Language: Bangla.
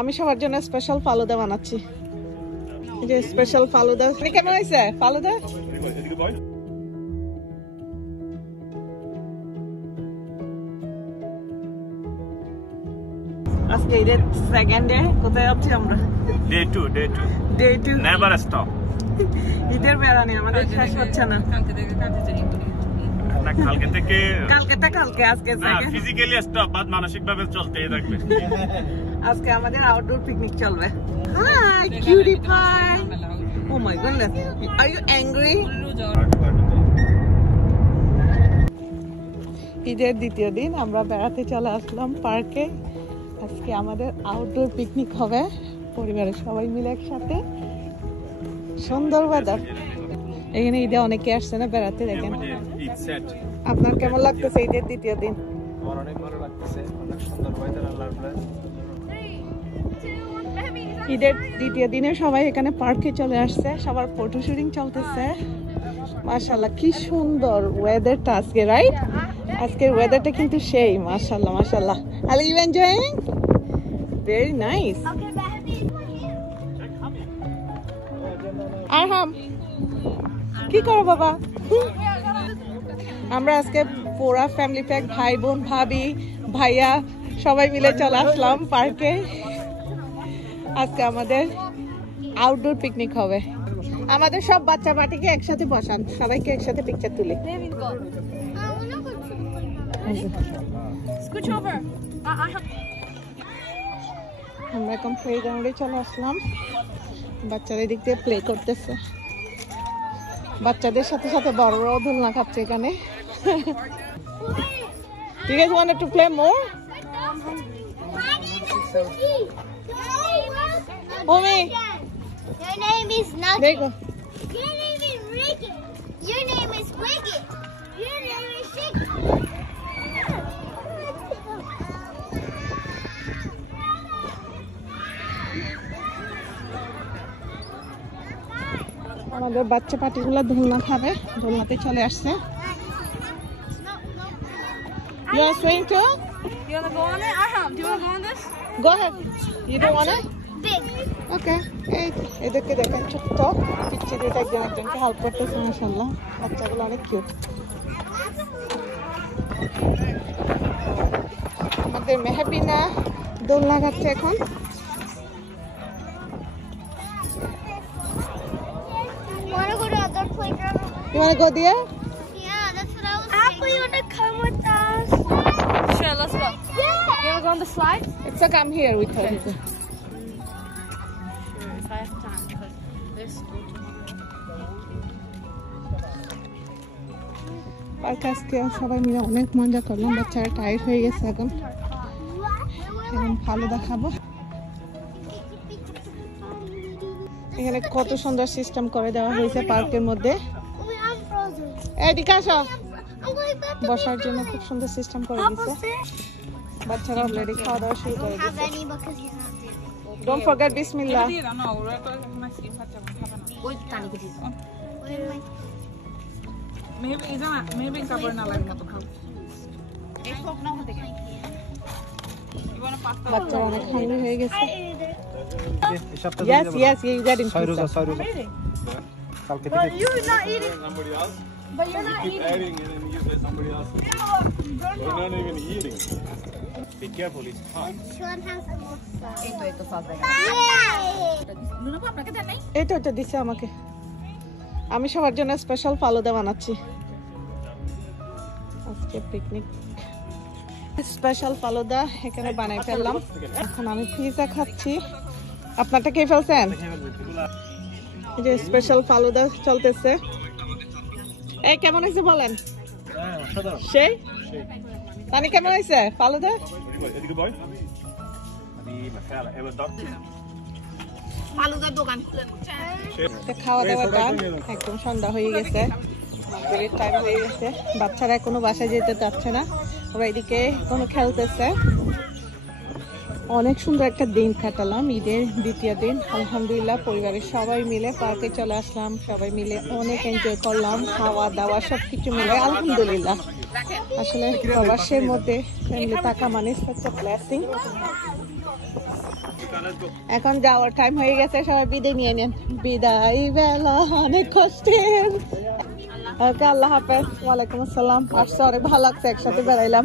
আমি সবার জন্য স্পেশাল ফালুদা বানাচ্ছি। এই যে স্পেশাল ফালুদা। কেমন হয়েছে ফালুদা? আজকে ঈদের সেকেন্ড ডে। কোথায় যাচ্ছি আমরা? Day 2 never stop. ঈদের বেড়ানি আমাদের শেষ হচ্ছে না। কালকে থেকে আজকে ফিজিক্যালি স্টপ, বাদ মানসিকভাবে চলতেই থাকবে। আজকে আমাদের আউটডোর পিকনিক চলবে। Hi cutie pie. Oh my goodness, are you angry? ঈদের দ্বিতীয় দিন আমরা বেড়াতে চলে আসলাম পার্কে। আজকে আমাদের আউটডোর পিকনিক হবে পরিবারের সবাই মিলে একসাথে। সুন্দর ওয়েদার। এখানে ঈদে অনেকে আসছে না বেড়াতে। দেখেন আপনার কেমন লাগতেছে ঈদের দ্বিতীয় দিন? আমার অনেক ভালো লাগতেছে, অনেক সুন্দর ওয়েদার। আল্লাহর ব্লেস। ঈদের দ্বিতীয় দিনে সবাই এখানে পার্কে চলে আসছে, সবার ফটো শুটিং চলতেছে। মাশাআল্লাহ কি সুন্দর ওয়েদারটা আজকে, রাইট? আজকের ওয়েদারটা কিন্তু সেই। মাশাআল্লাহ মাশাআল্লাহ। Are you enjoying? Very nice. Arham কি করো বাবা? আমরা আজকে পুরা ফ্যামিলি প্যাক, ভাই বোন ভাবি ভাইয়া সবাই মিলে চলে আসলাম পার্কে। আজকে আমাদের আউটডোর পিকনিক হবে। আমাদের সব বাচ্চা পার্টিকে একসাথে বসান, সবাইকে একসাথে পিকচার তুলি। আমরা এখন প্লে গ্রাউন্ডে চলে আসলাম। বাচ্চারা এদিক দিয়ে প্লে করতেছে। বাচ্চাদের সাথে সাথে বড়রাও দোলনা খাচ্ছে এখানে। You guys wanted to play more? Mommy. Your name is Nugget. There you go. Your name is Ricky. Your name is Wicket. Your name is Chicken. আমাদের বাচ্চা পার্টিগুলো দোলনা খাবে, দোলনাতে চলে আসছে। You are swing too? You wanna go on it? Do you wanna go on this? Go ahead. You don't want it? Big. Okay. এদেরকে দেখেন ছোট্ট পিচ্ছি দুটো একজন একজনকে হেল্প করতেছে। মাশাআল্লাহ বাচ্চাগুলো অনেক কিউট। আমাদের মেহবিনা দোলনা খাচ্ছে এখন। Wanna go to other playground? You want to go there? Yeah, that's what I was saying. Apple, you wanna come with us? Sure, let's go. Yeah. You wanna go on the slide? It's like I'm here with her. Sure, if I have time, because there's school tomorrow. পার্কে আজকে সবাই মিলে অনেক মজা করলাম। বাচ্চারা টায়ার্ড হয়ে গেছে এখন ভালো দেখাবো। এখানে কত সুন্দর সিস্টেম করে দেওয়া হয়েছে পার্কের মধ্যে। এদিকে আসো, বসার জন্য খুব সুন্দর সিস্টেম করে দিয়েছে। বাচ্চারা অলরেডি খাওয়া দাওয়া শুরু করে দিয়েছে। ডোন্ট ফরগেট বিসমিল্লাহ। বাচ্চারা অনেক হাঙ্গরি হয়ে গেছে। Yes, you get in. But you're not eating. But you're not eating. Adding and then usually somebody else. You're not even eating. Be careful, it's hot. এটা দিছে আমাকে। আমি সবার জন্য স্পেশাল ফালুদা বানাচ্ছি। আজকে পিকনিক স্পেশাল ফালুদা এখানে বানাই ফেললাম। এখন আমি পিজা খাচ্ছি। আপনারটা খেয়ে ফেলছেন? এই যে স্পেশাল ফালুদা চলতেছে। এই কেমন হয়েছে বলেন? সেই পানি কেমন হয়েছে ফালুদা? খাওয়া দাওয়া টাইম একদম সন্ধ্যা হয়ে গেছে, টাইম হয়ে গেছে। বাচ্চারা এখনো বাসায় যেতে চাচ্ছে না, ওরা এদিকে কোনো খেলতেছে। অনেক সুন্দর একটা দিন কাটালাম, ঈদের দ্বিতীয় দিন। আলহামদুলিল্লাহ পরিবারের সবাই মিলে পার্কে চলে আসলাম, সবাই মিলে অনেক এনজয় করলাম, খাওয়া দাওয়া সবকিছু মিলে আলহামদুলিল্লাহ। আসলে প্রবাসের মধ্যে ফ্যামিলি থাকা মানে ব্লেসিং। এখন যাওয়ার টাইম হয়ে গেছে, সবাই বিদায় নিয়ে নেন। বিদায় বেলা অনেক কষ্টের। ওকে, আল্লাহ হাফেজ। ওয়ালাইকুম আসসালাম। আসছে, অনেক ভালো লাগছে, একসাথে বেড়াইলাম।